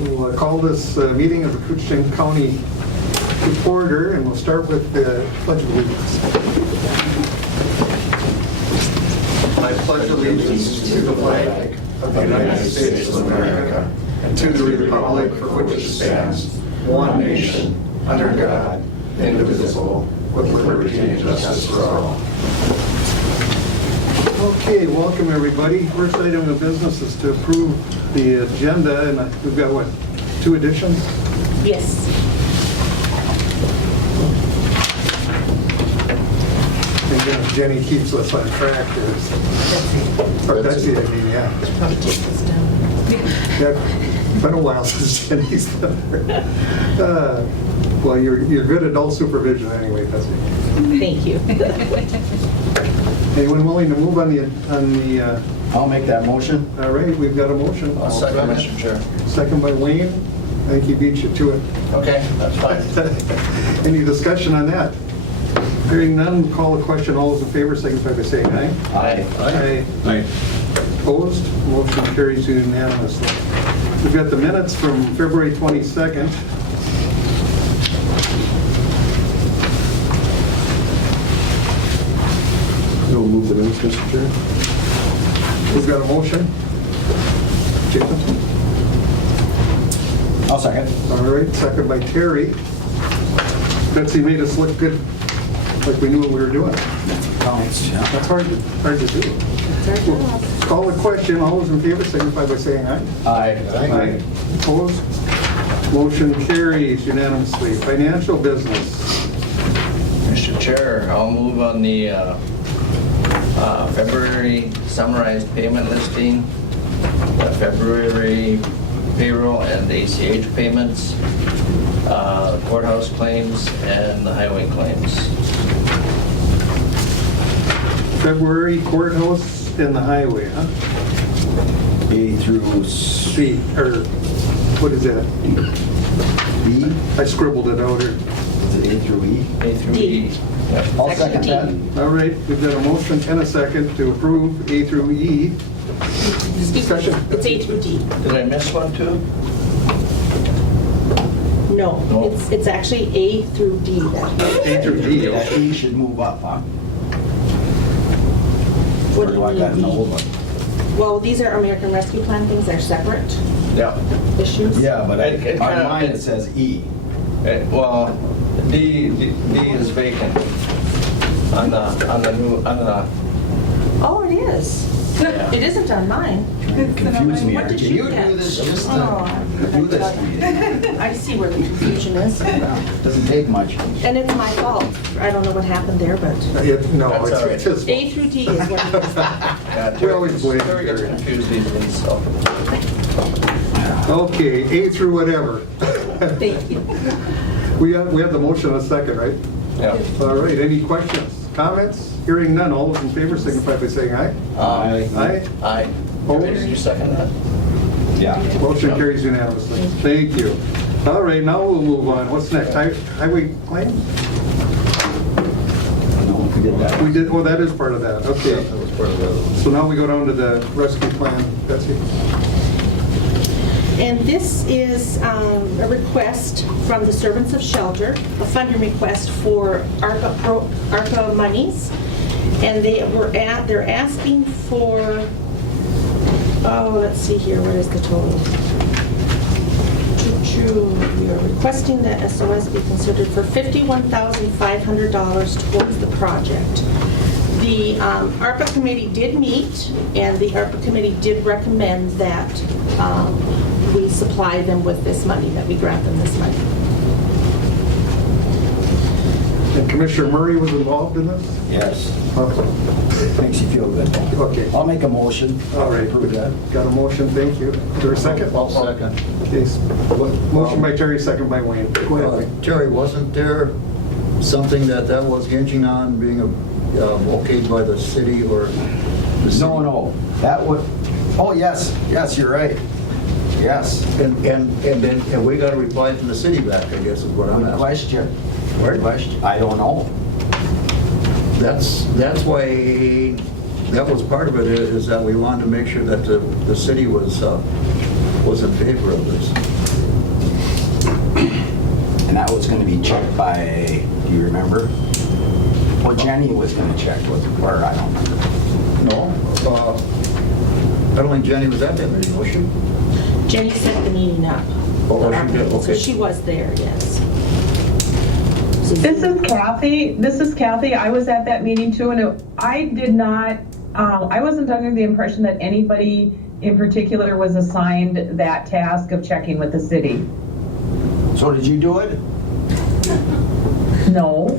We'll call this meeting of the Koochiching County Reporter, and we'll start with the Pledge of Allegiance. I pledge allegiance to the flag of the United States of America and to the republic for which it stands, one nation, under God, indivisible, with liberty and justice for all. Okay, welcome everybody. First item of business is to approve the agenda, and we've got, what, 2 additions? Yes. And Jenny keeps us on track. Or that's the idea, yeah. Probably take this down. Yeah, been a while since Jenny's been there. Well, you're good adult supervision anyway, Betsy. Thank you. Anyone willing to move on the I'll make that motion. all right, we've got a motion. I'll second, Mr. Chair. Second by Wayne. I think he beat you to it. Okay, that's fine. Any discussion on that? Hearing none, we'll call the question. All those in favor signify by saying aye. Aye. Aye. Opposed? Motion carries unanimously. We've got the minutes from February 22nd. We'll move the minutes, Mr. Chair. We've got a motion. Jacob? I'll second. All right, second by Terry. Betsy made us look good, like we knew what we were doing. Counts, yeah. That's hard to do. We'll call the question. All those in favor signify by saying aye. Aye. Opposed? Motion carries unanimously. Financial business. Mr. Chair, I'll move on the February summarized payment listing, the February payroll and the ACH payments, courthouse claims, and the highway claims. February courthouse and the highway, huh? A through C, or what is that? B? I scribbled it out here. Is it A through E? A through D. E. Yep. I'll Section second D. that. All right, we've got a motion and a second to approve A through E. Discussion. It's A through D. Did I miss one too? No, No. it's actually A through D. A through D, That okay. E should move up, huh? What Or do do I you got an old mean? one? Well, these are American Rescue Plan things. They're separate Yeah. issues. Yeah, but It on kinda- mine it says E. Well, D is vacant on the Oh, it is. Yeah. It isn't on mine. Confuse me. What did Can you do get? this just Oh, to do this to me? I see where the confusion is. Doesn't take much. And it's my fault. I don't know what happened there, but No, That's all right. it's his A through D is what it is. Yeah, We always blame Terry gets Terry. confused easily, so. Okay, A through whatever. Thank you. We have the motion and a second, right? Yeah. All right, any questions, comments? Hearing none, all those in favor signify by saying aye. Aye. Aye. Aye. Opposed? Did you second that? Yeah. Motion carries unanimously. Thank you. All right, now we'll move on. What's next? Highway claims? No, we did that. We did, well, that is part of that, okay. That was part of the other one. So now we go down to the rescue plan, Betsy. And this is a request from the Servants of Shelter, a funding request for ARPA monies. And they're asking for, let's see here, what is the total? We are requesting that SOS be considered for $51,500 towards the project. The ARPA committee did meet, and the ARPA committee did recommend that we supply them with this money, that we grant them this money. And Commissioner Murray was involved in this? Yes. Okay. Makes you feel good. Okay. I'll make a motion. All right. Approve that. Got a motion, thank you. Is there a second? I'll second. Okay, motion by Terry, second by Wayne. Go ahead. Terry, wasn't there something that was hinging on being okayed by the city or the city? No, that would, oh, yes, you're right. Yes. And then we got a reply from the city back, I guess is what I'm Good asking. question. Where? Question. I don't know. That's why, that was part of it, is that we wanted to make sure that the city was in favor of this. And that was gonna be checked by, do you remember? Well, Jenny was gonna check with, or I don't remember. No, I don't think Jenny was at that meeting, was she? Jenny set the meeting up. Oh, she did, So okay. she was there, yes. This is Kathy. I was at that meeting too, and I did not, I wasn't under the impression that anybody in particular was assigned that task of checking with the city. So did you do it? No.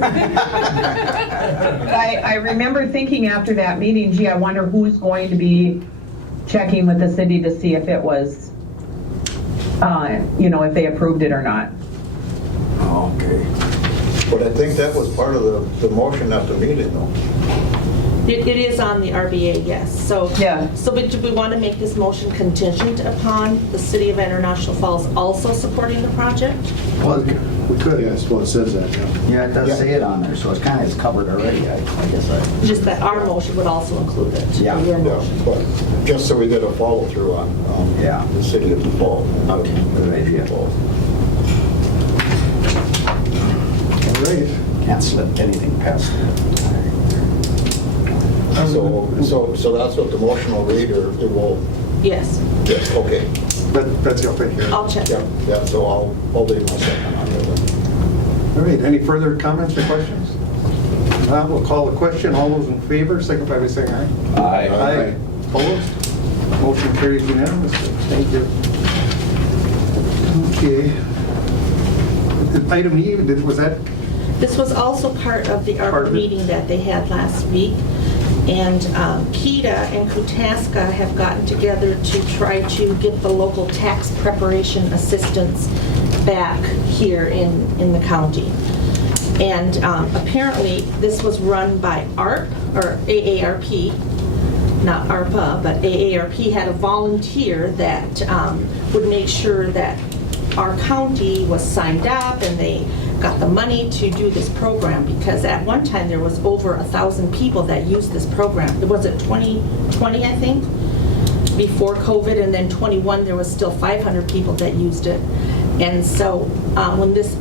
I remember thinking after that meeting, gee, I wonder who's going to be checking with the city to see if it was, if they approved it or not. Oh, okay. But I think that was part of the motion at the meeting, though. It is on the RBA, yes. So, Yeah. So but do we want to make this motion contingent upon the City of International Falls also supporting the project? Well, We could, yes, well, it says that, yeah. Yeah, it does say it on there, so it's kind of covered already, I guess. Just that our motion would also include it. Yeah. Your Yeah, motion. but just so we get a follow-through on Yeah. the city of the fall. Okay, good idea. All right. Can't slip anything past it. So that's what the motion will read, or it will, Yes, yes, okay. That's up right here. I'll check. Yeah, so I'll leave my second on there then. All right, any further comments or questions? We'll call the question. All those in favor, signify by saying aye. Aye. Opposed? Motion carries unanimously. Thank you. Okay. Item E, was that? This was also part of the Part ARPA of it. meeting that they had last week. And KEDA and Koochiching have gotten together to try to get the local tax preparation assistance back here in the county. And apparently, this was run by ARP, or AARP, not ARPA, but AARP had a volunteer that would make sure that our county was signed up and they got the money to do this program, because at one time there was over 1,000 people that used this program. It was at 2020, I think, before COVID, and then 21 there was still 500 people that used it. And so when this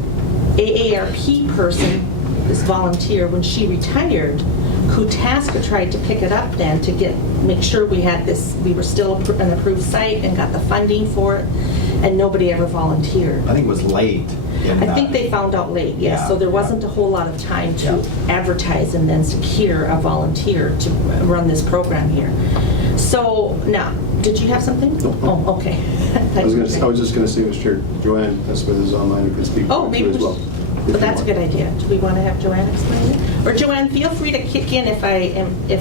AARP person, this volunteer, when she retired, Koochiching tried to pick it up then to make sure we had this, we were still an approved site and got the funding for it, and nobody ever volunteered. I think it was late. I think they found out late, yes, Yeah, so there yeah. wasn't a whole lot of time to Yeah. advertise and then secure a volunteer to run this program here. So, now, did you have something? No. Oh, okay. I was just going to say, Mr. Joanne, that's what is online, who can speak Oh, to maybe as we well. should, if but you that's a want. good idea. Do we want to have Joanne explain it? Or Joanne, feel free to kick in if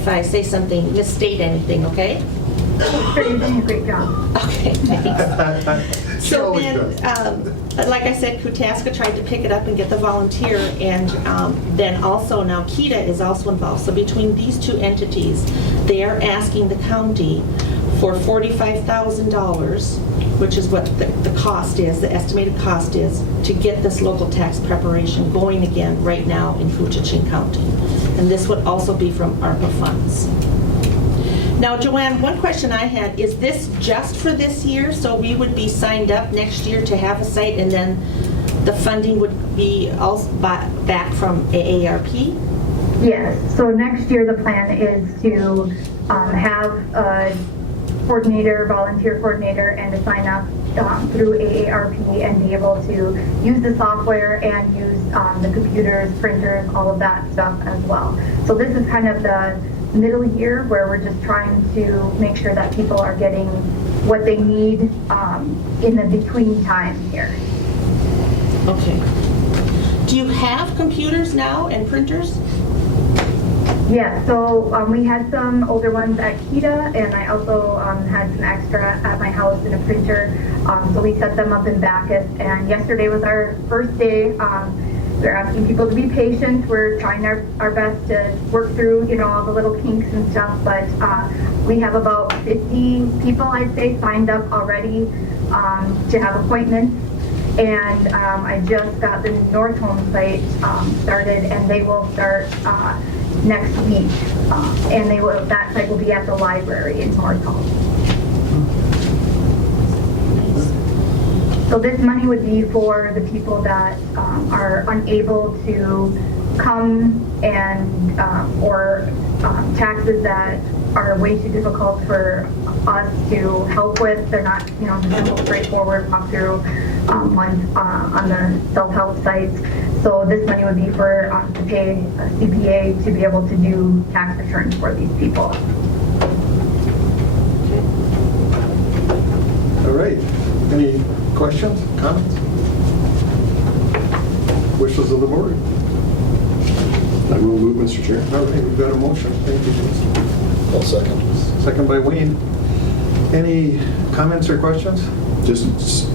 I say something, misstate anything, okay? Sure, you're doing a great job. Okay, thanks. She So always then, does. like I said, Koochiching tried to pick it up and get the volunteer, and then also now KEDA is also involved. So between these two entities, they are asking the county for $45,000, which is what the cost is, the estimated cost is, to get this local tax preparation going again right now in Koochiching County. And this would also be from ARPA funds. Now, Joanne, one question I had, is this just for this year? So we would be signed up next year to have a site, and then the funding would be also back from AARP? Yes, so next year the plan is to have a coordinator, volunteer coordinator, and to sign up through AARP and be able to use the software and use the computers, printers, all of that stuff as well. So this is kind of the middle year where we're just trying to make sure that people are getting what they need in the between time here. Okay. Do you have computers now and printers? Yeah, so we had some older ones at KEDA, and I also had some extra at my house in a printer. So we set them up in Bacchus, and yesterday was our first day. We're asking people to be patient. We're trying our best to work through, all the little kinks and stuff, but we have about 50 people, I'd say, signed up already to have appointments. And I just got the North Home site started, and they will start next week. And that site will be at the library in North Home. So So this money would be for the people that are unable to come and, or taxes that are way too difficult for us to help with. They're not, the simple, straightforward walkthrough ones on the self-help sites. So this money would be for to pay a CPA to be able to do tax returns for these people. All right. Any questions, comments? Wishes of the board? I will move, Mr. Chair. All right, we've got a motion. Thank you, Jason. I'll second. Second by Wayne. Any comments or questions? Just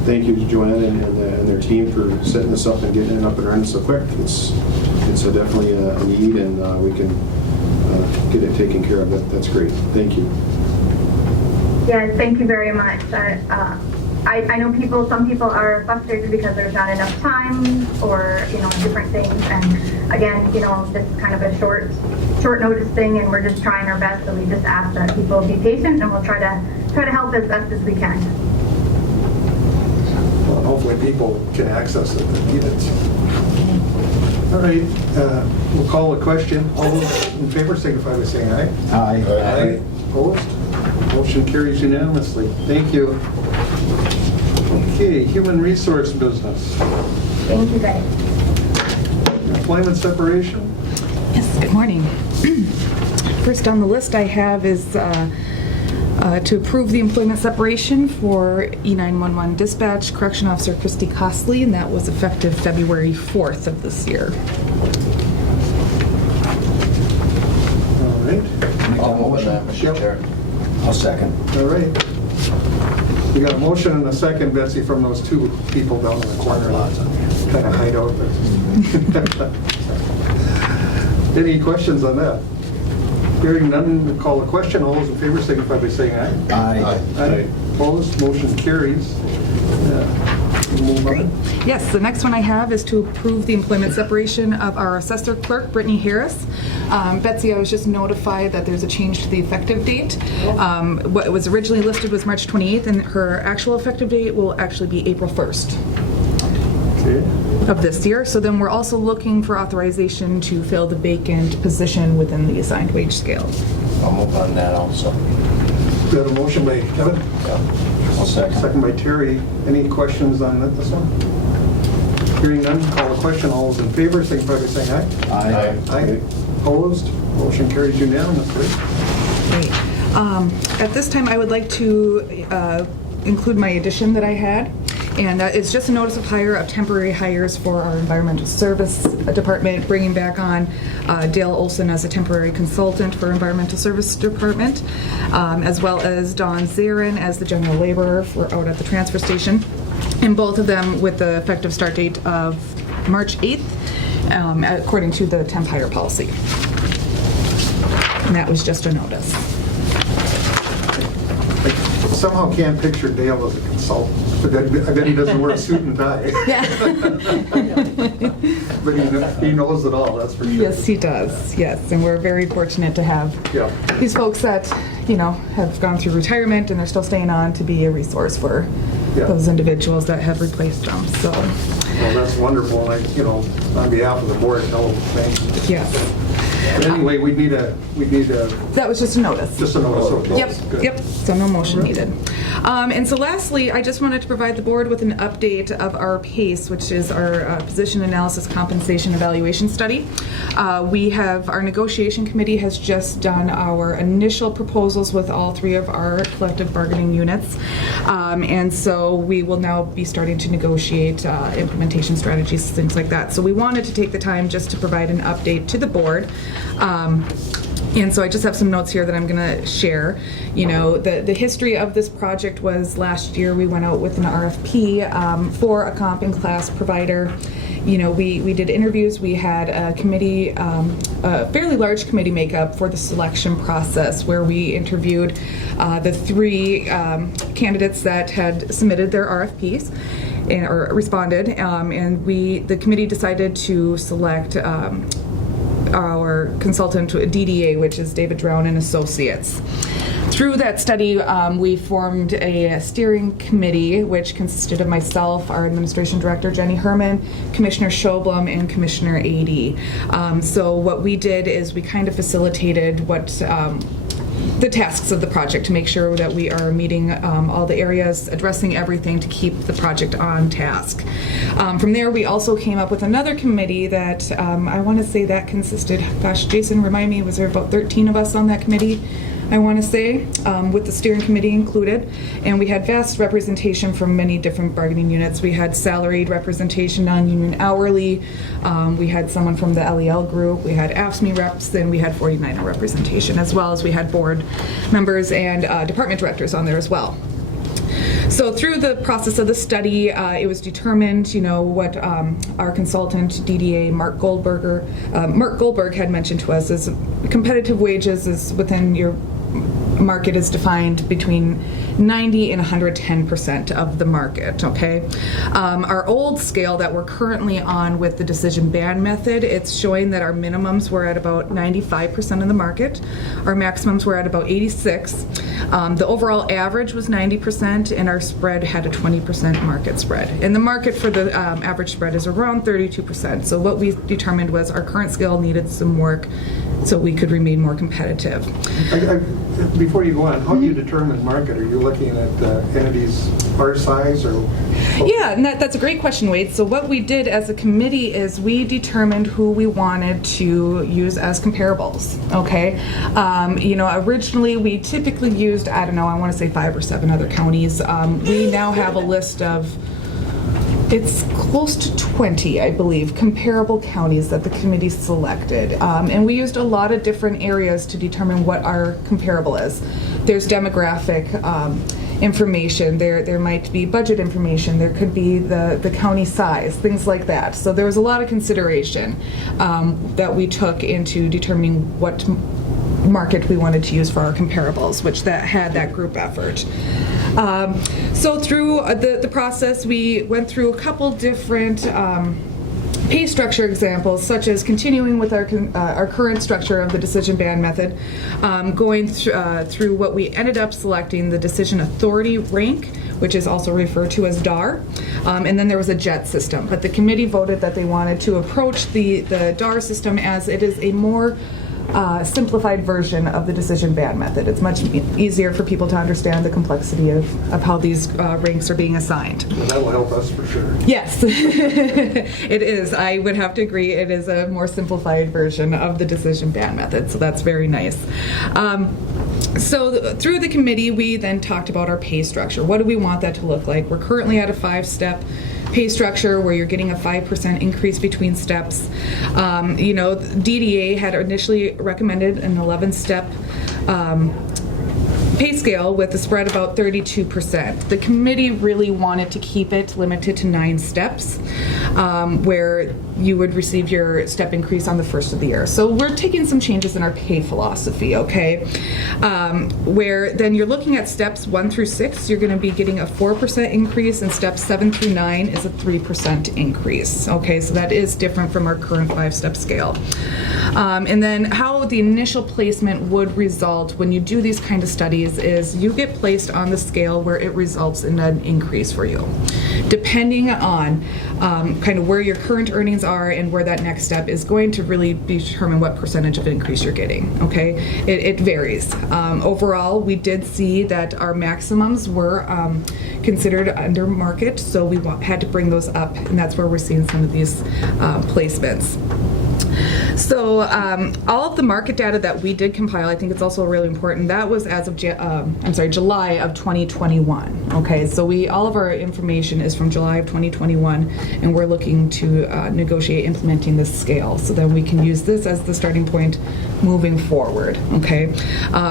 thank you to Joanna and their team for setting this up and getting it up and running so quick. It's definitely a need, and we can get it taken care of. That's great. Thank you. Yes, thank you very much. I know some people are frustrated because there's not enough time or, different things. And again, this is kind of a short notice thing, and we're just trying our best. So we just ask that people be patient, and we'll try to help as best as we can. Well, and hopefully people can access it and need it. All right, we'll call a question. All those in favor signify by saying aye. Aye. Opposed? Motion carries unanimously. Thank you. Okay, human resource business. Thank you, guys. Employment separation. Yes, good morning. First on the list I have is to approve the employment separation for E911 dispatch correction officer Christy Costley, and that was effective February 4th of this year. All right. I'll move with that, Mr. Chair. I'll second. All right. We got a motion and a second, Betsy, from those two people down in the corner. Kind of hide out there. Any questions on that? Hearing none, we'll call a question. All those in favor signify by saying aye. Aye. Aye. Opposed? Motion carries. Move on. Yes, the next one I have is to approve the employment separation of our assessor clerk, Brittany Harris. Betsy, I was just notified that there's a change to the effective date. What was originally listed was March 28th, and her actual effective date will actually be April 1st Okay. of this year. So then we're also looking for authorization to fill the vacant position within the assigned wage scale. I'll move on that also. We have a motion by Kevin, I'll second. second by Terry. Any questions on this one? Hearing none, call a question. All those in favor signify by saying aye. Aye. Opposed? Motion carries unanimously. Great. At this time, I would like to include my addition that I had, and it's just a notice of hire of temporary hires for our environmental service department, bringing back on Dale Olson as a temporary consultant for environmental service department, as well as Dawn Zarin as the general laborer for out at the transfer station, and both of them with the effective start date of March 8th, according to the temp hire policy. And that was just a notice. I somehow can't picture Dale as a consultant. But I bet he doesn't wear a suit and tie. Yeah. But he knows it all, that's for sure. Yes, he does. Yes, and we're very fortunate to have Yeah. these folks that, have gone through retirement and they're still staying on to be a resource for Yeah. those individuals that have replaced them. So, Well, that's wonderful, and on behalf of the board, thank you. yes, But anyway, we need a, that was just a notice. just a notice. Okay. Yep, Good. yep, so no motion needed. And so lastly, I just wanted to provide the board with an update of our PACE, which is our Position Analysis Compensation Evaluation Study. Our negotiation committee has just done our initial proposals with all three of our collective bargaining units. And so we will now be starting to negotiate implementation strategies, things like that. So we wanted to take the time just to provide an update to the board. And so I just have some notes here that I'm going to share. The history of this project was last year we went out with an RFP for a comp and class provider. We did interviews. We had a committee, a fairly large committee makeup for the selection process, where we interviewed the three candidates that had submitted their RFPs or responded, and the committee decided to select our consultant DDA, which is David Drown and Associates. through that study, we formed a steering committee, which consisted of myself, our administration director, Jenny Herman, Commissioner Schoblum, and Commissioner Adey. So what we did is we kind of facilitated what the tasks of the project to make sure that we are meeting all the areas, addressing everything to keep the project on task. From there, we also came up with another committee that I want to say that consisted, gosh, Jason, remind me, was there about 13 of us on that committee? I want to say, with the steering committee included. And we had vast representation from many different bargaining units. We had salaried representation, non-union hourly. We had someone from the LEL group. We had AFSCME reps, and we had 49er representation, as well as we had board members and department directors on there as well. So through the process of the study, it was determined, what our consultant, DDA, Mark Goldberg had mentioned to us is competitive wages is within your market is defined between 90 and 110% of the market, okay? Our old scale that we're currently on with the decision band method, it's showing that our minimums were at about 95% of the market. Our maximums were at about 86. The overall average was 90%, and our spread had a 20% market spread. And the market for the average spread is around 32%. So what we determined was our current scale needed some work so we could remain more competitive. Before you go on, how do you determine market? Are you looking at entities our size or? Yeah, and that's a great question, Wade. So what we did as a committee is we determined who we wanted to use as comparables, okay? Originally we typically used, I want to say 5 or 7 other counties. We now have a list of, it's close to 20, I believe, comparable counties that the committee selected. And we used a lot of different areas to determine what our comparable is. There's demographic information, there might be budget information, there could be the county size, things like that. So there was a lot of consideration that we took into determining what market we wanted to use for our comparables, which that had that group effort. So through the process, we went through a couple different pay structure examples, such as continuing with our current structure of the decision band method, going through what we ended up selecting, the decision authority rank, which is also referred to as DAR, and then there was a JET system. But the committee voted that they wanted to approach the DAR system as it is a more simplified version of the decision band method. It's much easier for people to understand the complexity of how these ranks are being assigned. Well, that will help us for sure. Yes, it is. I would have to agree. It is a more simplified version of the decision band method, so that's very nice. So through the committee, we then talked about our pay structure. What do we want that to look like? We're currently at a 5-step pay structure where you're getting a 5% increase between steps. DDA had initially recommended an 11-step pay scale with a spread about 32%. The committee really wanted to keep it limited to 9 steps, where you would receive your step increase on the first of the year. So we're taking some changes in our pay philosophy, okay? Where then you're looking at steps 1 through 6, you're going to be getting a 4% increase, and steps 7 through 9 is a 3% increase, okay? So that is different from our current 5-step scale. And then how the initial placement would result when you do these kind of studies is you get placed on the scale where it results in an increase for you. Depending on kind of where your current earnings are and where that next step is going to really determine what percentage of increase you're getting, okay? It varies. Overall, we did see that our maximums were considered under market, so we had to bring those up, and that's where we're seeing some of these placements. So all of the market data that we did compile, I think it's also really important, that was as of July of 2021. Okay, so all of our information is from July of 2021, and we're looking to negotiate implementing this scale so that we can use this as the starting point moving forward. Okay,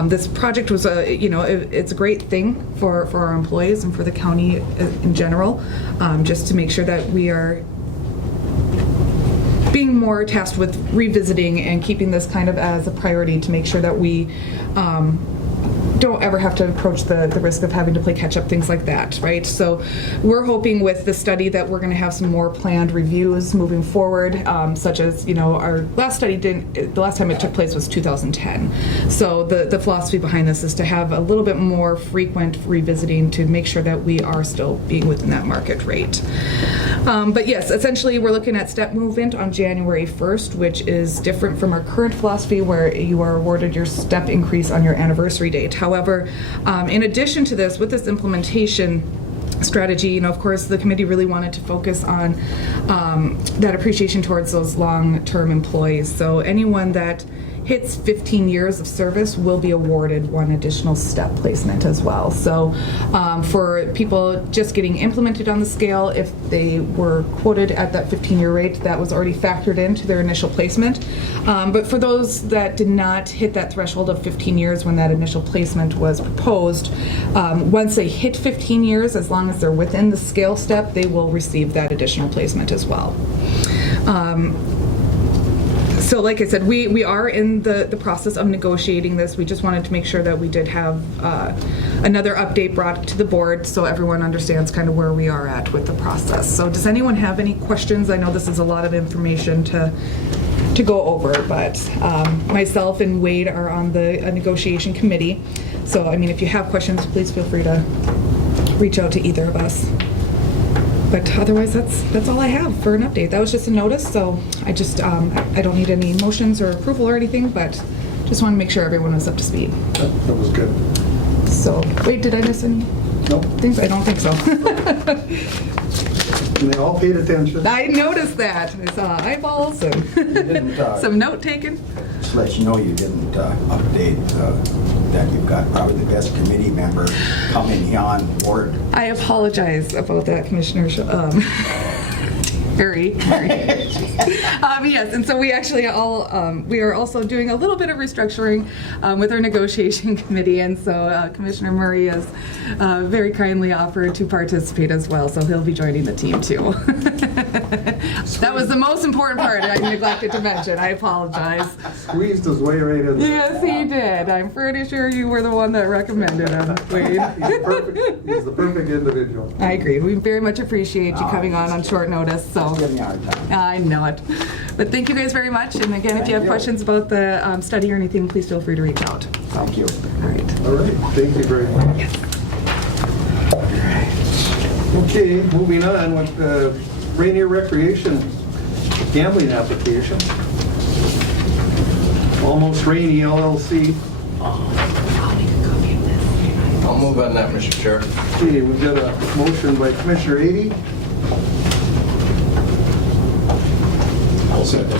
this project was it's a great thing for our employees and for the county in general, just to make sure that we are being more tasked with revisiting and keeping this kind of as a priority to make sure that we don't ever have to approach the risk of having to play catch up, things like that, right? So we're hoping with the study that we're going to have some more planned reviews moving forward, such as, our last study the last time it took place was 2010. So the philosophy behind this is to have a little bit more frequent revisiting to make sure that we are still being within that market rate. But yes, essentially we're looking at step movement on January 1st, which is different from our current philosophy where you are awarded your step increase on your anniversary date. However, in addition to this, with this implementation strategy, of course, the committee really wanted to focus on that appreciation towards those long-term employees. So anyone that hits 15 years of service will be awarded one additional step placement as well. So for people just getting implemented on the scale, if they were quoted at that 15-year rate, that was already factored into their initial placement. But for those that did not hit that threshold of 15 years when that initial placement was proposed, once they hit 15 years, as long as they're within the scale step, they will receive that additional placement as well. So like I said, we are in the process of negotiating this. We just wanted to make sure that we did have another update brought to the board so everyone understands kind of where we are at with the process. So does anyone have any questions? I know this is a lot of information to go over, but myself and Wade are on the negotiation committee. So, if you have questions, please feel free to reach out to either of us. But otherwise, that's all I have for an update. That was just a notice, so I just I don't need any motions or approval or anything, but just want to make sure everyone was up to speed. That was good. So, wait, did I miss any things? I don't think so. And they all paid attention. I noticed that. I saw eyeballs and some note taking. Just let you know you didn't update that you've got probably the best committee member coming on board. I apologize about that, Commissioner. Very. Yes, and so we actually we are also doing a little bit of restructuring with our negotiation committee, and so Commissioner Murray has very kindly offered to participate as well, so he'll be joining the team too. That was the most important part I neglected to mention. I apologize. Squeezed his way right in there. Yes, he did. I'm pretty sure you were the one that recommended him, Wade. He's the perfect individual. I agree. We very much appreciate you coming on short notice. So Give me a hard time. I know it. But thank you guys very much. And again, if you have questions about the study or anything, please feel free to reach out. Thank you. All right. All right, thank you very much. Yes. Okay, moving on with the Rainier Recreation gambling application. Almost Rainy LLC. I'll make a copy of this. I'll move on that, Mr. Chair. Okay, we've got a motion by Commissioner Ady.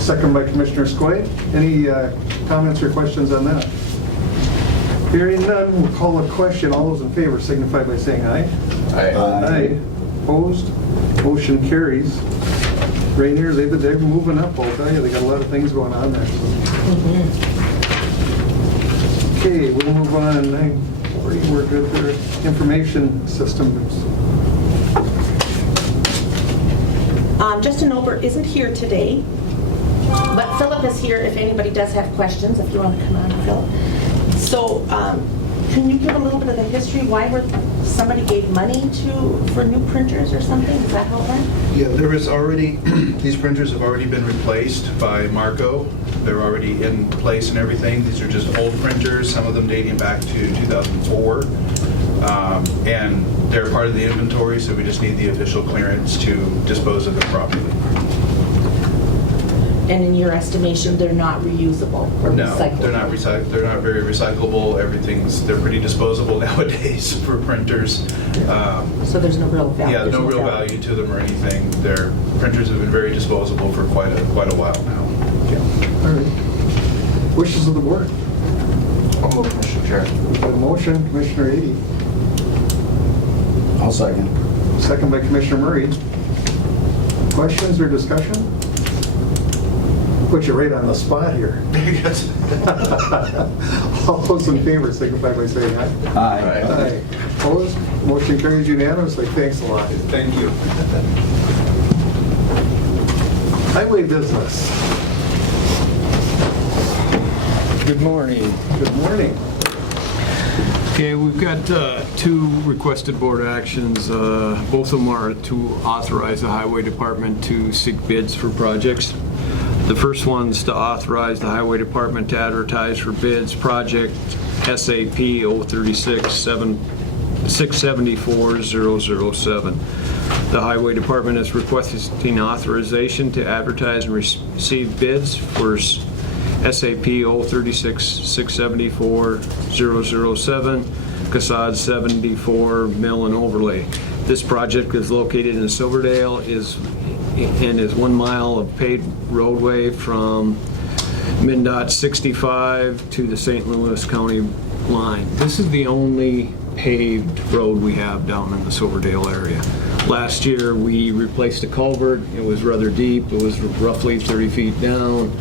Second by Commissioner Skoye. Any comments or questions on that? Hearing none, we'll call a question. All those in favor signify by saying aye. Aye. Opposed? Motion carries. Rainier, they're moving up, I'll tell you. They got a lot of things going on there. Okay, we'll move on. We're good for information systems. Justin Ober isn't here today, but Philip is here if anybody does have questions, if you want to come on, Philip. So, can you give a little bit of the history? Why somebody gave money for new printers or something? Is that how it went? Yeah, there is already, these printers have already been replaced by Marco. They're already in place and everything. These are just old printers, some of them dating back to 2004. And they're part of the inventory, so we just need the official clearance to dispose of them properly. And in your estimation, they're not reusable or No, recyclable? they're not they're not very recyclable. They're pretty disposable nowadays for printers. So there's no real value? Yeah, no real value to them or anything. Their printers have been very disposable for quite a while now. Yeah. All right. Wishes of the board. I'll move, Mr. Chair. The motion, Commissioner Ady. I'll second. Second by Commissioner Murray. Questions or discussion? Put you right on the spot here. All those in favor signify by saying aye. Aye. Aye. Opposed? Motion carries unanimously. Thanks a lot. Thank you. Highway business. Good morning. Good morning. Okay, we've got two requested board actions. Both of them are to authorize the Highway Department to seek bids for projects. The first one's to authorize the Highway Department to advertise for bids project SAP 036-674-007. The Highway Department is requesting authorization to advertise and receive bids for SAP 036-674-007, Cassad 74 Mill and Overlay. This project is located in Silverdale and is 1 mile of paved roadway from MnDOT 65 to the St. Louis County line. This is the only paved road we have down in the Silverdale area. Last year we replaced a culvert. It was rather deep. It was roughly 30 feet down.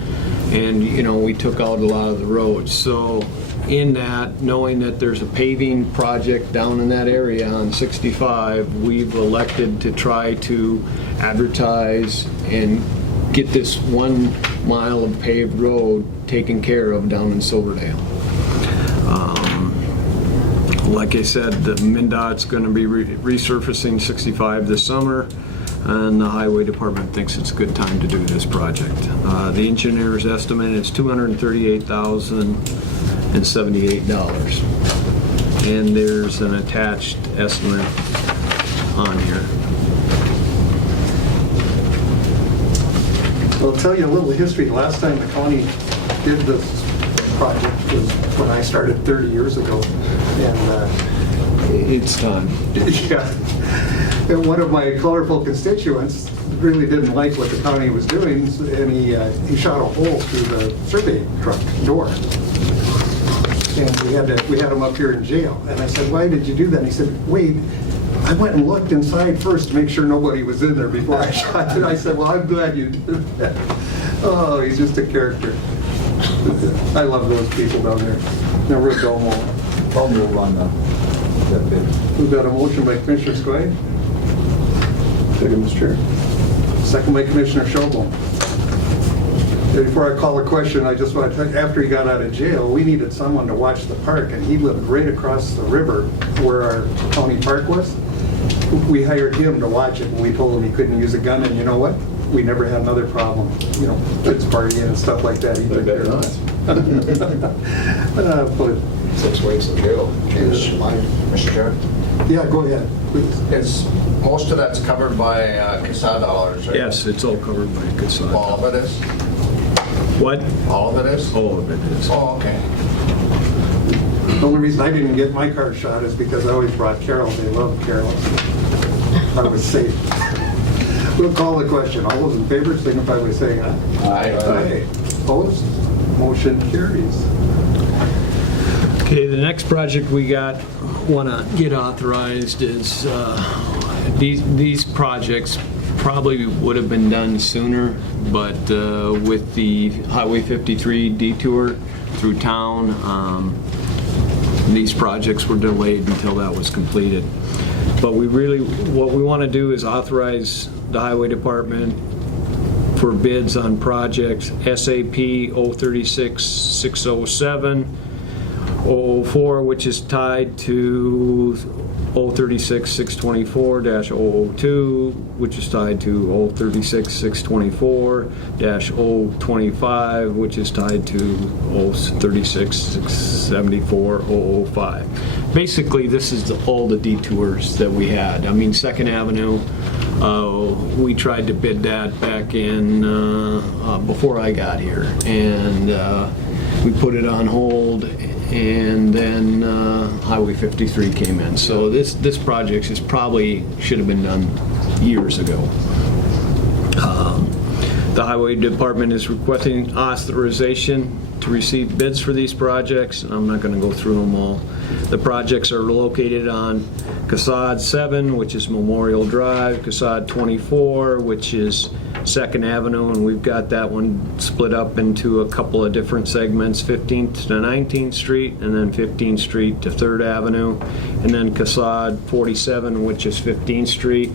And, you know, we took out a lot of the roads. So in that, knowing that there's a paving project down in that area on 65, we've elected to try to advertise and get this 1 mile of paved road taken care of down in Silverdale. Like I said, the MnDOT's going to be resurfacing 65 this summer, and the Highway Department thinks it's a good time to do this project. The engineer's estimate is $238,078, and there's an attached estimate on here. I'll tell you a little history. The last time the county did this project was when I started 30 years ago. And it's time. Yeah. And one of my colorful constituents really didn't like what the county was doing, and he shot a hole through the survey truck door. And we had him up here in jail. And I said, "Why did you do that?" And he said, "Wait, I went and looked inside first to make sure nobody was in there before I shot it." I said, "Well, I'm glad you did that." Oh, he's just a character. I love those people down there. They're real dull moment. I'll move on that bid. We've got a motion by Commissioner Skoye, Second, Mr. Chair. second by Commissioner Schobel. Before I call a question, I just want to tell you, after he got out of jail, we needed someone to watch the park, and he lived right across the river where our county park was. We hired him to watch it, and we told him he couldn't use a gun, and you know what? We never had another problem. You know, kids partying and stuff like that. He took care of us. But 6 weeks of jail. Change your mind, Mr. Chair? yeah, go ahead, please. Is most of that's covered by CASA dollars, right? Yes, it's all covered by Cassad. All of it is? What? All of it is? All of it is. Oh, okay. The only reason I didn't get my car shot is because I always brought Carol. They loved Carol. I was safe. We'll call the question. All those in favor signify by saying aye. Aye. Opposed? Motion carries. Okay, the next project we want to get authorized is these projects probably would have been done sooner, but with the Highway 53 detour through town, these projects were delayed until that was completed. But what we want to do is authorize the Highway Department for bids on projects SAP 036-607, 004, which is tied to 036-624-002, which is tied to 036-624-025, which is tied to 036-674-005. Basically, this is all the detours that we had. I mean, 2nd Avenue, we tried to bid that back in before I got here, and we put it on hold, and then Highway 53 came in. So this project should have been done years ago. The Highway Department is requesting authorization to receive bids for these projects, and I'm not going to go through them all. The projects are located on Cassad 7, which is Memorial Drive, Cassad 24, which is 2nd Avenue, and we've got that one split up into a couple of different segments, 15th to 19th Street, and then 15th Street to 3rd Avenue, and then Cassad 47, which is 15th Street.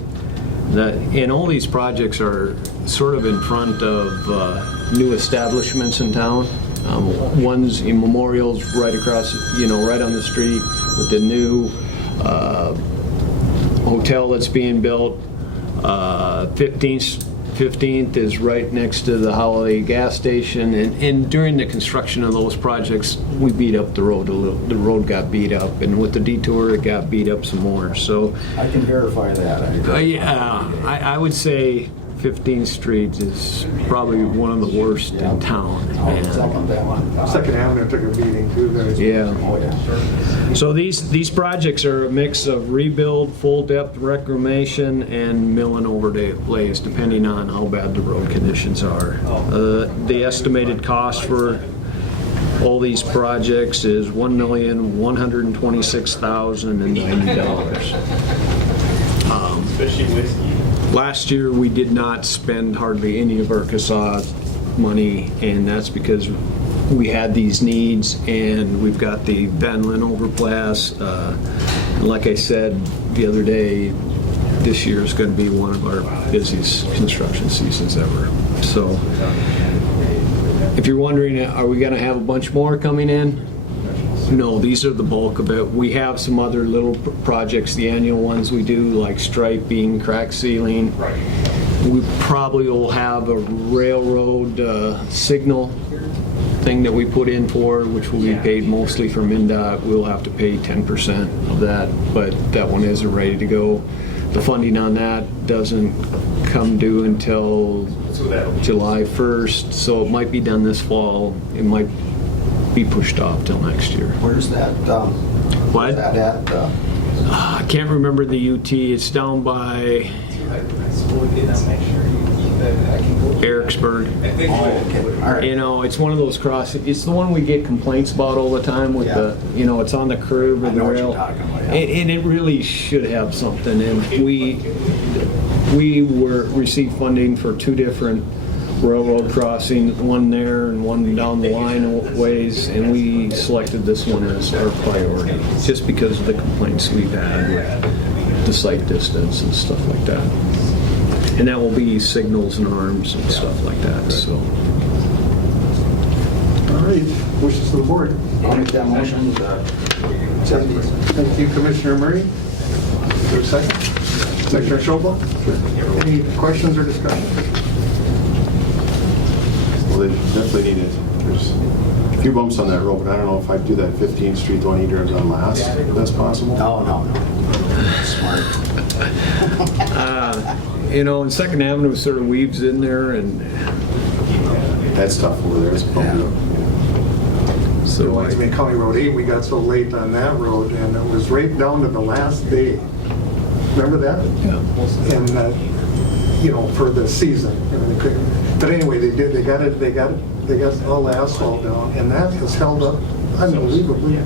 And all these projects are sort of in front of new establishments in town. One's in Memorial's right across, right on the street with the new hotel that's being built. 15th is right next to the Holiday gas station, and during the construction of those projects, we beat up the road a little. The road got beat up, and with the detour, it got beat up some more. So, I can verify that. I would say 15th Street is probably one of the worst in town. Second that one. Second Avenue took a beating too. Yeah. Oh, yeah. So these projects are a mix of rebuild, full depth reclamation, and mill and overlays, depending on how bad the road conditions are. The estimated cost for all these projects is $1,126,090. Last year we did not spend hardly any of our CASA money, and that's because we had these needs, and we've got the Van Linn overpass. And like I said the other day, this year is going to be one of our busiest construction seasons ever. So if you're wondering, are we going to have a bunch more coming in? No, these are the bulk of it. We have some other little projects, the annual ones we do, like striping, crack sealing. We probably will have a railroad signal thing that we put in for, which will be paid mostly from MnDOT. We'll have to pay 10% of that, but that one isn't ready to go. The funding on that doesn't come due until July 1st, so it might be done this fall. It might be pushed off till next year. Where's that? What? Where's that at? I can't remember the UT. It's down by Ericsburg. Oh, okay. All right. It's one of those crossings. It's the one we get complaints about all the time with the, it's on the curb I and know the what you're rail. talking about, yeah. And it really should have something. And we received funding for two different railroad crossings, one there and one down the line a ways, and we selected this one as our priority, just because of the complaints we've had with the site distance and stuff like that. And that will be signals and arms and stuff like that, so. All right, wishes to the board. I'll make that motion. Thank you, Commissioner Murray. Is there a second? Commissioner Schobel? Any questions or discussion? Well, they definitely need it. There's a few bumps on that road, but I don't know if I'd do that 15th Street, the one he drives on last, if that's possible. No. Smart. And Second Avenue sort of weaves in there, and That's tough over there. It's bumpy up. So reminds me of County Road 8, we got so late on that road, and it was right down to the last day. Remember that? Yeah. And, for the season. They couldn't. But anyway, they got all the asphalt down, and that has held up unbelievably.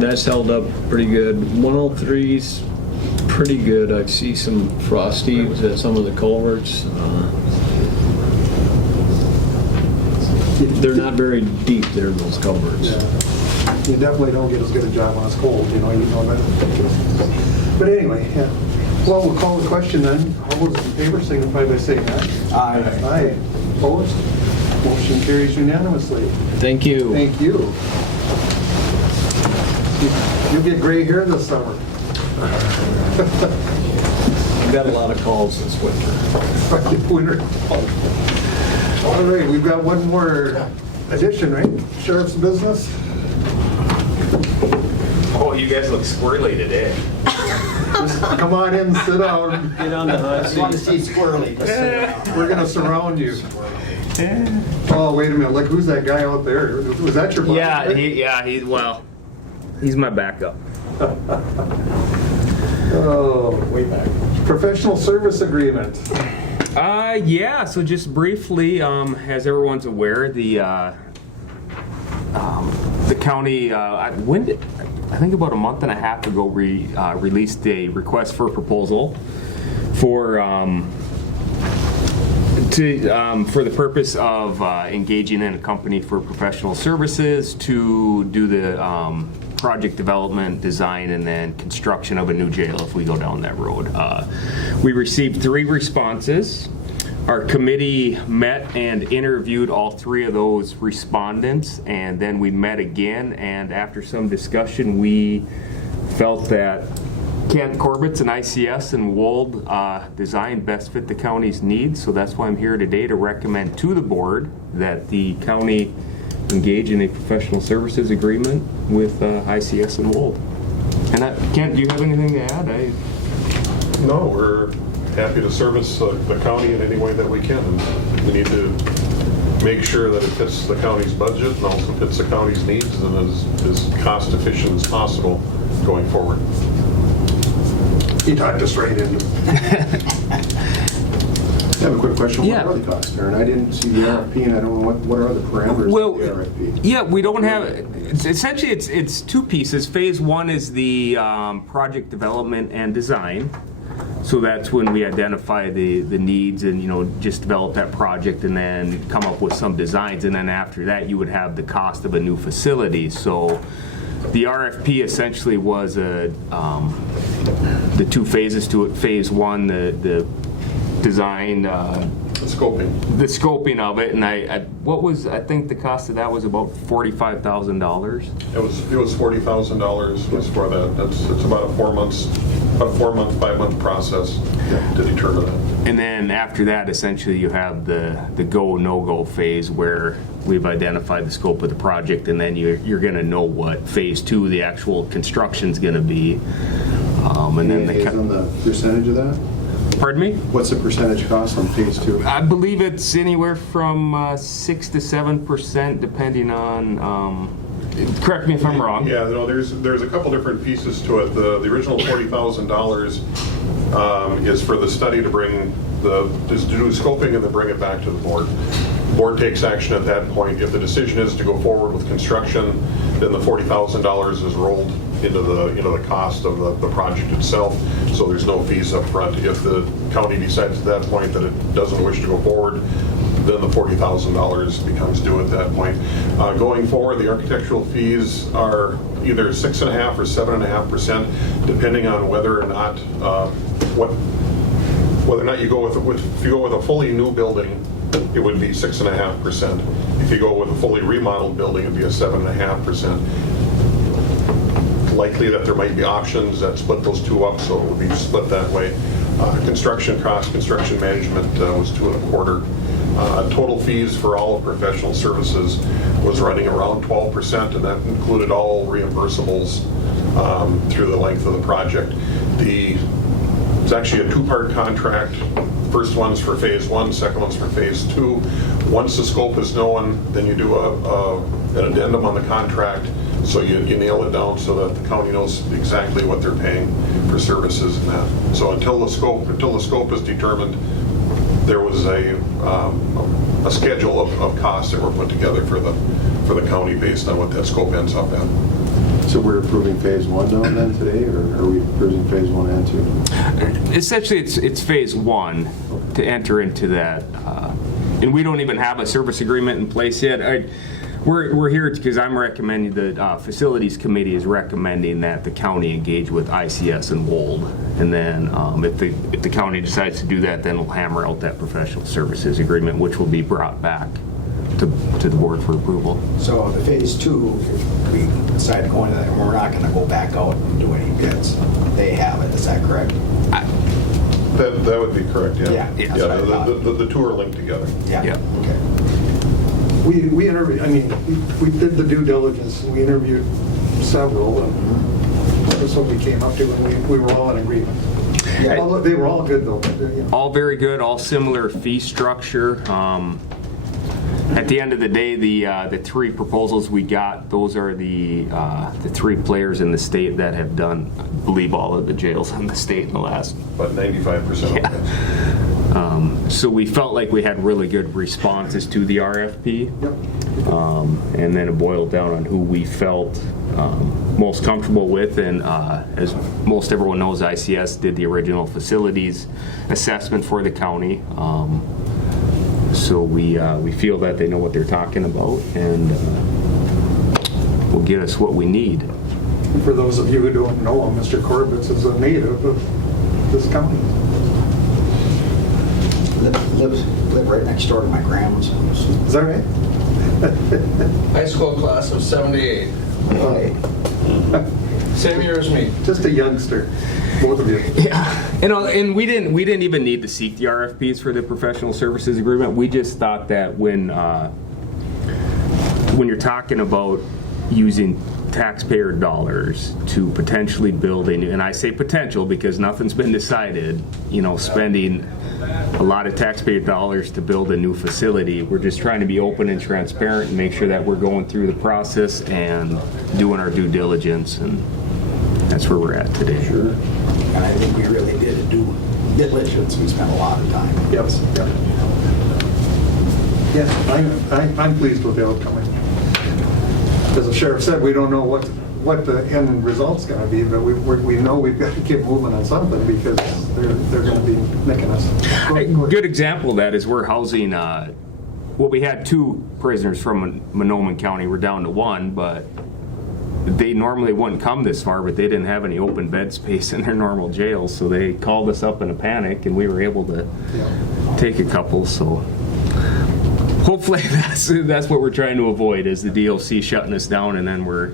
That's held up pretty good. 103's pretty good. I see some frost heaves at some of the culverts. They're not very deep there, those culverts. Yeah. You definitely don't get as good a job when it's cold, you know that. But anyway, yeah. Well, we'll call the question then. All those in favor signify by saying aye. Aye. Aye. Opposed? Motion carries unanimously. Thank you. Thank you. You'll get gray hair this summer. I've got a lot of calls this winter. Winter. All right, we've got one more addition, right? Sheriff's business? Oh, you guys look squirrely today. Just come on in, sit down. Get on the hot You want to seat. see squirrely, just sit down. We're gonna surround you. Oh, wait a minute, look, who's that guy out there? Was that your boss? He's my backup. Oh, way back. Professional service agreement. So just briefly, as everyone's aware, the county, I think about a month and a half ago, we released a request for proposal for the purpose of engaging in a company for professional services to do the project development, design, and then construction of a new jail if we go down that road. We received 3 responses. Our committee met and interviewed all 3 of those respondents, and then we met again, and after some discussion, we felt that Kent Corbett's and ICS and Wold design best fit the county's needs, so that's why I'm here today to recommend to the board that the county engage in a professional services agreement with ICS and Wold. And Kent, do you have anything to add? No, we're happy to service the county in any way that we can. And we need to make sure that it fits the county's budget and also fits the county's needs and is cost efficient as possible going forward. He talked us right into I have a quick question. Yeah. What are the costs, Aaron? I didn't see the RFP, and I don't know what are the parameters Well, of the RFP. yeah, we don't have, essentially it's 2 pieces. Phase 1 is the project development and design. So that's when we identify the needs and, just develop that project and then come up with some designs. And then after that, you would have the cost of a new facility. So the RFP essentially was the 2 phases to it. Phase 1, the design, the scoping of it, and I think the cost of that was about $45,000. It was $40,000 was for that. It's about a 5-month process to determine that. And then after that, essentially, you have the go no go phase where we've identified the scope of the project, and then you're going to know what phase 2, the actual construction's going to be, and then on the percentage of that? Pardon me? What's the percentage cost on phase 2? I believe it's anywhere from 6 to 7%, depending on. Correct me if I'm wrong. Yeah, there's a couple different pieces to it. The original $40,000 is for the study to bring to do scoping and then bring it back to the board. Board takes action at that point. If the decision is to go forward with construction, then the $40,000 is rolled into the cost of the project itself. So there's no fees up front. If the county decides at that point that it doesn't wish to go forward, then the $40,000 becomes due at that point. Going forward, the architectural fees are either 6.5% or 7.5%, depending on whether or not you go with if you go with a fully new building, it would be 6.5%. If you go with a fully remodeled building, it'd be a 7.5%. Likely that there might be options that split those 2 up, so it would be split that way. Construction cost, construction management was 2.25%. Total fees for all of professional services was running around 12%, and that included all reimbursables through the length of the project. It's actually a 2-part contract. First one's for phase 1, second one's for phase 2. Once the scope is known, then you do an addendum on the contract, so you nail it down so that the county knows exactly what they're paying for services and that. So until the scope is determined, there was a schedule of costs that were put together for the county based on what that scope ends up at. So we're approving phase 1 now then today, or are we approving phase 1 and 2? Essentially, it's phase 1 to enter into that, and we don't even have a service agreement in place yet. We're here because I'm recommending, the facilities committee is recommending that the county engage with ICS and Wold, and then if the county decides to do that, then we'll hammer out that professional services agreement, which will be brought back to the board for approval. So the phase 2, if we decide to go into that, we're not going to go back out and do any bids. They have it, is that correct? That would be correct, yeah. Yeah. The 2 are linked together. Yeah. Okay. we interviewed, we did the due diligence, and we interviewed several, and that's what we came up to, and we were all in agreement. Yeah. They were all good, though. All very good, all similar fee structure. At the end of the day, the 3 proposals we got, those are the 3 players in the state that have done, I believe, all of the jails in the state in the last. About 95%. Yeah. So we felt like we had really good responses to the RFP. Yep. And then it boiled down on who we felt most comfortable with, and as most everyone knows, ICS did the original facilities assessment for the county. So we feel that they know what they're talking about, and will get us what we need. For those of you who don't know him, Mr. Corbett is a native of this county. live right next door to my grandma's house. Is that right? High school class of 78. Same year as me. Just a youngster, both of you. Yeah, and we didn't even need to seek the RFPs for the professional services agreement. We just thought that when you're talking about using taxpayer dollars to potentially build a new, and I say potential because nothing's been decided, spending a lot of taxpayer dollars to build a new facility. We're just trying to be open and transparent and make sure that we're going through the process and doing our due diligence, and that's where we're at today. Sure. And I think we really did due diligence. We spent a lot of time. Yep. Yeah, I'm pleased with the outcome. As the sheriff said, we don't know what the end result's going to be, but we know we've got to keep moving on something because they're going to be nicking us. A good example of that is we're housing, we had 2 prisoners from Monoman County. We're down to 1, but they normally wouldn't come this far, but they didn't have any open bed space in their normal jails, so they called us up in a panic, and we were able to take a couple, so hopefully that's what we're trying to avoid, is the DOC shutting us down, and then we're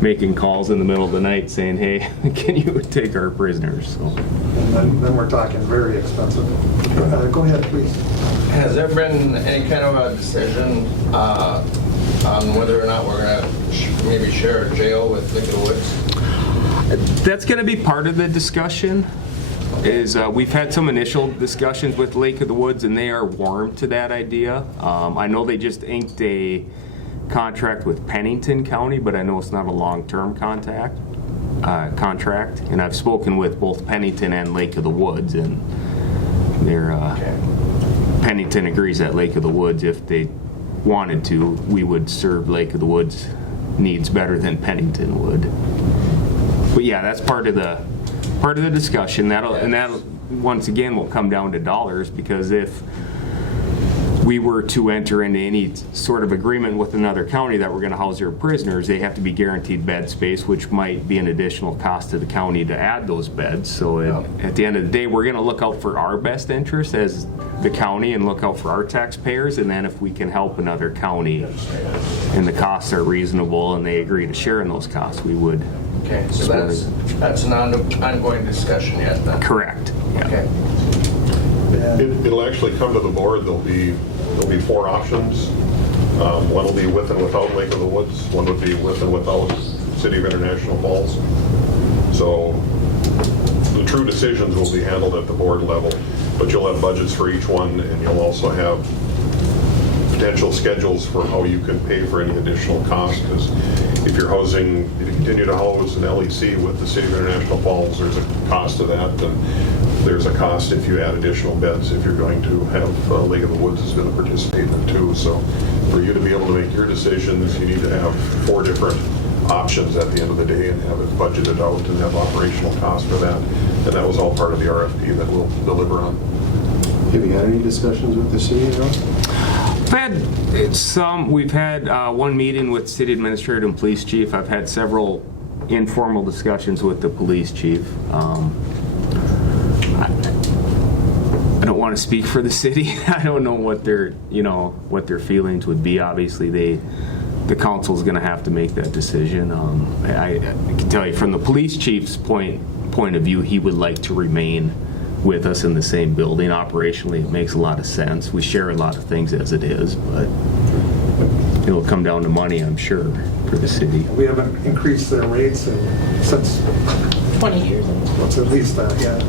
making calls in the middle of the night saying, hey, can you take our prisoners? So. And then we're talking very expensive. Go ahead, please. Has there been any kind of a decision on whether or not we're going to maybe share a jail with Lake of the Woods? That's going to be part of the discussion. We've had some initial discussions with Lake of the Woods, and they are warm to that idea. I know they just inked a contract with Pennington County, but I know it's not a long-term contract. And I've spoken with both Pennington and Lake of the Woods, and Pennington agrees that Lake of the Woods, if they wanted to, we would serve Lake of the Woods needs better than Pennington would. But yeah, that's part of the discussion. That'll once again will come down to dollars, because if we were to enter into any sort of agreement with another county that we're going to house their prisoners, they have to be guaranteed bed space, which might be an additional cost to the county to add those beds. So at the end of the day, we're going to look out for our best interest as the county and look out for our taxpayers, and then if we can help another county and the costs are reasonable and they agree to share in those costs, we would. Okay, so that's an ongoing discussion yet then? Correct. Yeah. Okay. It'll actually come to the board. There'll be 4 options. One will be with and without Lake of the Woods. One would be with and without City of International Falls. So the true decisions will be handled at the board level, but you'll have budgets for each one, and you'll also have potential schedules for how you can pay for any additional cost. Because if you continue to house an LEC with the City of International Falls, there's a cost to that, and there's a cost if you add additional beds, if you're going to have Lake of the Woods is going to participate in it too. So for you to be able to make your decisions, you need to have 4 different options at the end of the day and have it budgeted out and have operational costs for that. And that was all part of the RFP that we'll deliver on. Have you had any discussions with the city at all? We've had one meeting with city administrator and police chief. I've had several informal discussions with the police chief. I don't want to speak for the city. I don't know what their feelings would be. Obviously, the council's going to have to make that decision. I can tell you from the police chief's point of view, he would like to remain with us in the same building. Operationally, it makes a lot of sense. We share a lot of things as it is, but it'll come down to money, I'm sure, for the city. We haven't increased their rates since 20 years. What's at least that, yeah.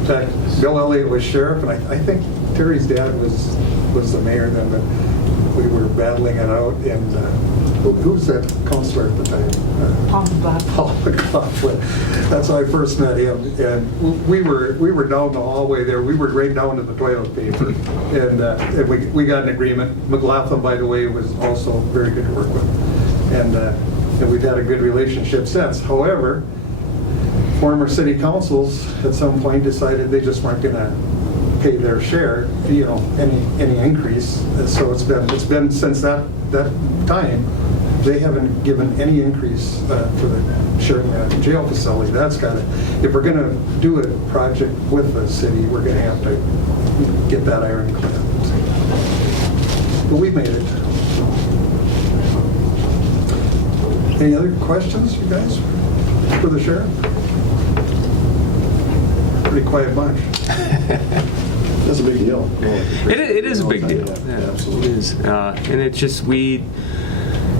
In fact, Bill Elliott was sheriff, and I think Terry's dad was the mayor then, but we were battling it out, and who was that counselor at the time? Paul McLaughlin. That's how I first met him, and we were down the hallway there. We were right down to the toilet paper, and we got an agreement. McLaughlin, by the way, was also very good to work with, and we've had a good relationship since. However, former city councils at some point decided they just weren't going to pay their share, any increase. So it's been since that time. They haven't given any increase for the sharing the jail facility. That's got to, if we're going to do a project with the city, we're going to have to get that ironclad. But we've made it. Any other questions, you guys, for the sheriff? Pretty quiet bunch. That's a big deal. It is a big deal. Yeah, Yeah, absolutely. it is. And it's just, we,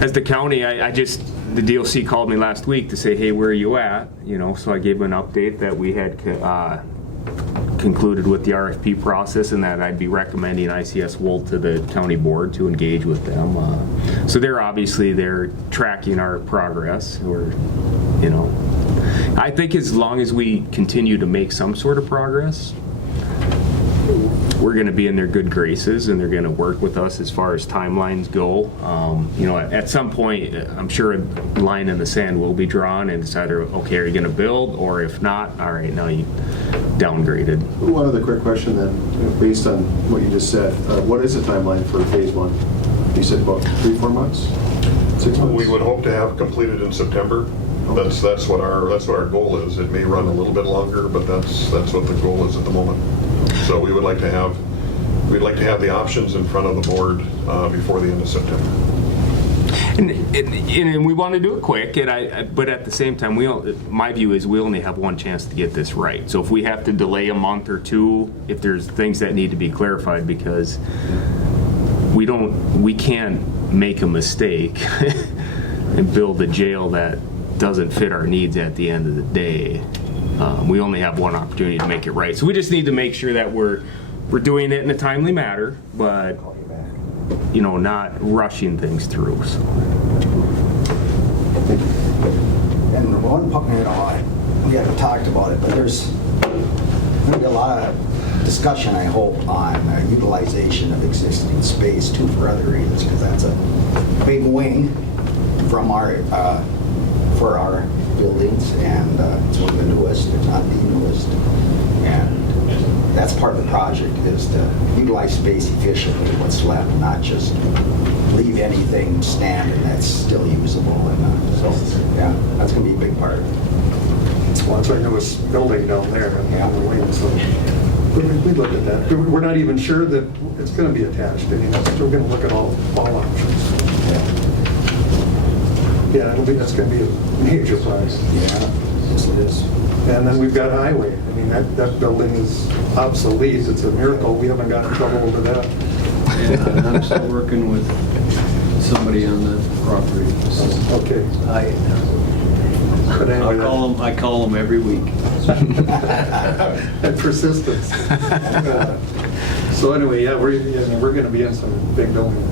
as the county, the DOC called me last week to say, hey, where are you at? You know, so I gave them an update that we had concluded with the RFP process and that I'd be recommending ICS Wold to the county board to engage with them. So they're tracking our progress, or, you know, I think as long as we continue to make some sort of progress, we're going to be in their good graces, and they're going to work with us as far as timelines go. You know, at some point, I'm sure a line in the sand will be drawn, and it's either, okay, are you going to build, or if not, all right, now you downgraded. One other quick question then, based on what you just said. What is the timeline for phase one? You said about 3-4 months? 6 months? We would hope to have completed in September. That's what our goal is. It may run a little bit longer, but that's what the goal is at the moment. So we would like to have the options in front of the board before the end of September. And we want to do it quick, but at the same time, my view is we only have one chance to get this right. So if we have to delay a month or two, if there's things that need to be clarified, because we can't make a mistake and build a jail that doesn't fit our needs at the end of the day. We only have one opportunity to make it right. So we just need to make sure that we're doing it in a timely manner, but, you know, not rushing things through. So. And one part, you know, we haven't talked about it, but there's going to be a lot of discussion, I hope, on utilization of existing space too for other reasons, because that's a big wing from for our buildings, and it's one of the newest, if not the newest. And that's part of the project, is to utilize space efficiently, what's left, not just leave anything standing that's still usable. And so, yeah, that's going to be a big part of it. Well, it's our newest building down there. Yeah. On the wing, so we looked at that. We're not even sure that it's going to be attached to anything. So we're going to look at all options. Yeah, that's going to be a major prize. Yeah, yes it is. And then we've got highway. I mean, that building is obsolete. It's a miracle we haven't got in trouble over that. Yeah, I'm still working with somebody on the property. So Okay. But anyway, I call them every week. and persistence. So anyway, yeah, we're going to be in some big building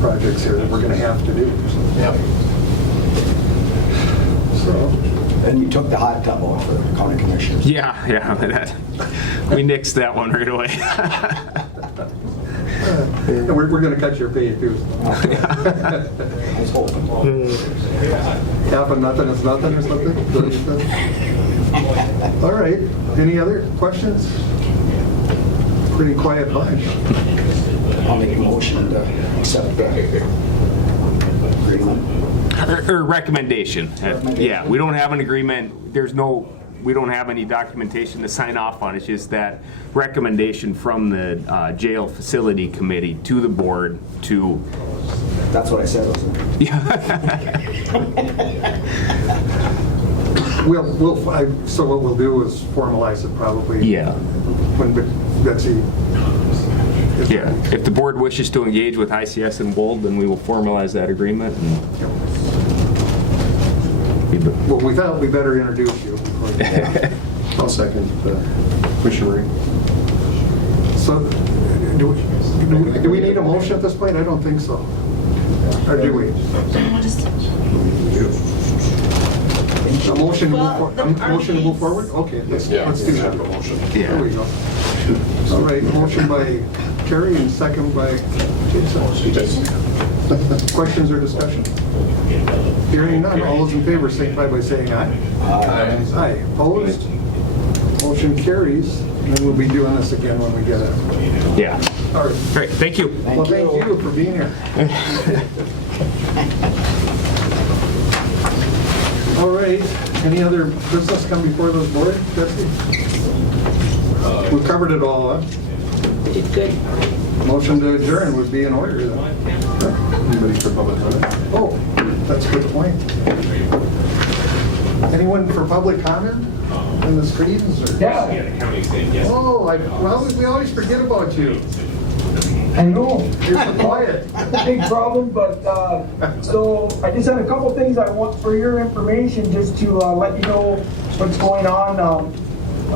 projects here that we're going to have to do. Yep. So. Then you took the hot tub out for the county commissioners. Yeah, we nixed that one right away. And we're going to cut your pay too. I was hoping. Half of nothing is nothing or something? All right. Any other questions? Pretty quiet bunch. I'll make a motion to accept the agreement. Or recommendation. Yeah, we don't have an agreement. We don't have any documentation to sign off on. It's just that recommendation from the jail facility committee to the board to. That's what I said, wasn't it? Yeah. So what we'll do is formalize it probably. Yeah. When Betsy. Yeah. If the board wishes to engage with ICS and Wold, then we will formalize that agreement. Well, we thought we better introduce you. I'll second Commissioner Ring. So, do we need a motion at this point? I don't think so. Or do we? A motion to move forward? Okay, let's do that. Motion. There we go. All right, motion by Terry and second by Jason. Questions or discussion? Hearing none, all those in favor signify by saying aye. Aye. Aye. Opposed? Motion carries, and then we'll be doing this again when we get it. Yeah. All right. Great. Thank you. Well, thank you for being here. All right. Any other business come before the board, Betsy? We've covered it all, huh? did good. Motion to adjourn would be in order then. Anybody for public comment? Oh, that's a good point. Anyone for public comment in the screens? Or? Yeah. Oh, well, we always forget about you. I know. You're so quiet. Big problem, but, so I just had a couple things I want for your information, just to let you know what's going on.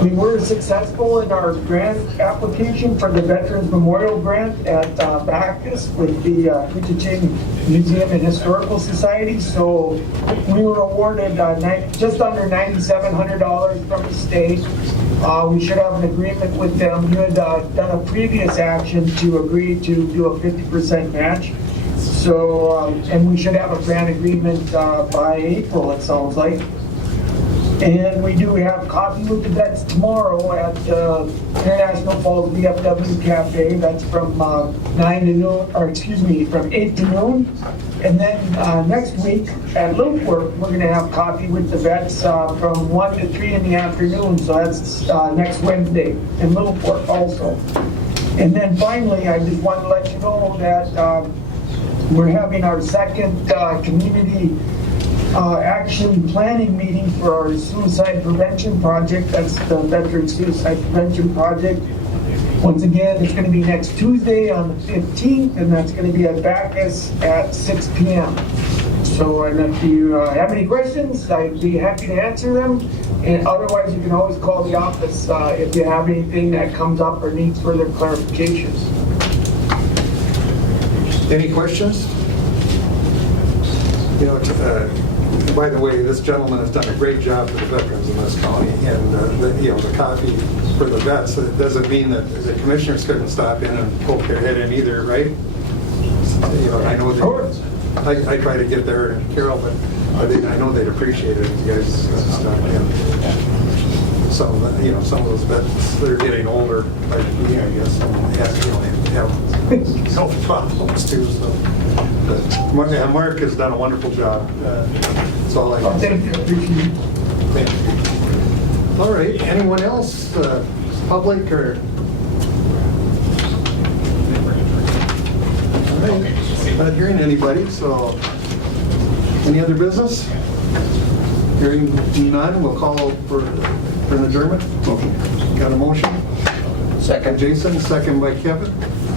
We were successful in our grant application for the Veterans Memorial Grant at Bacchus with the Koochiching Museum and Historical Society. So we were awarded just under $9,700 from the state. We should have an agreement with them. You had done a previous action to agree to do a 50% match. So, and we should have a grant agreement by April, it sounds like. And we do have coffee with the vets tomorrow at International Falls VFW Cafe. That's from 9 to noon, or excuse me, from 8 to noon. And then next week at Little Fork, we're going to have coffee with the vets from 1 to 3 in the afternoon. So that's next Wednesday in Little Fork also. And then finally, I just want to let you know that we're having our second community action planning meeting for our suicide prevention project. That's the Veteran Suicide Prevention Project. Once again, it's going to be next Tuesday on the 15th, and that's going to be at Bacchus at 6 p.m. So, and if you have any questions, I'd be happy to answer them. And otherwise, you can always call the office if you have anything that comes up or needs further clarifications. Any questions? You know, by the way, this gentleman has done a great job for the veterans in this county, and the coffee for the vets. It doesn't mean that the commissioners couldn't stop in and poke their head in either, right? You know, I know I try to get there, and Carol, but I know they'd appreciate it if you guys stop in. Some of those vets, they're getting older, like me, I guess, and they have health problems too. So. Mark has done a wonderful job. That's all I can say. Thank you. All right. Anyone else? Public or? All right. Not hearing anybody. So, any other business? Hearing none, we'll call for an adjournment. Motion. Got a motion? Second. Jason, second by Kevin.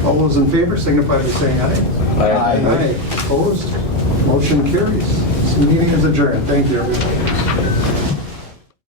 All those in favor signify by saying aye. Aye. Opposed? Motion carries. This meeting is adjourned. Thank you, everybody.